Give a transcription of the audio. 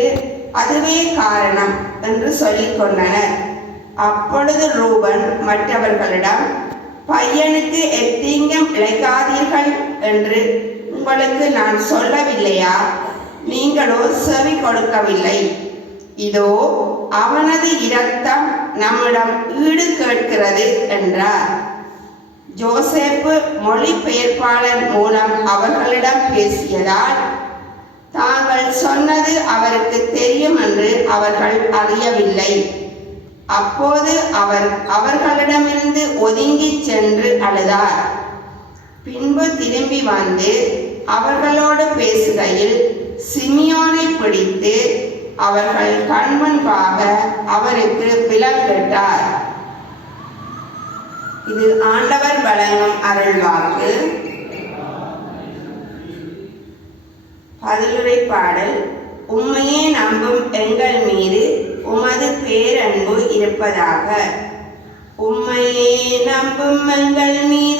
அதற்கு அதுவே காரணம் என்று சொல்லிக் கொண்டனர். அப்பொழுது ரூபன் மற்றவர்களிடம் பையனுக்கு எத்தீங்கம் இழைக்காதீர்கள் என்று உங்களுக்கு நான் சொல்லவில்லையா? நீங்களோ செவி கொடுக்கவில்லை. இதோ அவனது இரத்தம் நம்மிடம் ஈடு கேட்கிறது என்றார். ஜோசேப்பு மொழிபெயர்ப்பாளர் மூலம் அவர்களிடம் பேசியதால் தாங்கள் சொன்னது அவருக்கு தெரியும் என்று அவர்கள் அறியவில்லை. அப்போது அவர் அவர்களிடமிருந்து ஒதுங்கிச் சென்று அழுதார். பின்பு திரும்பி வந்து அவர்களோடு பேசுகையில் சிமியோனை பிடித்து அவர்கள் கண்முன்பாக அவருக்கு விலங்கிட்டார் இது ஆண்டவர் வழங்கும் அருள்வாக்கு. பதிலுரை பாடல் உண்மையே நம்பும் எங்கள் மீது உமது பேரன்பு இருப்பதாக. உண்மையே நம்பும் எங்கள் மீது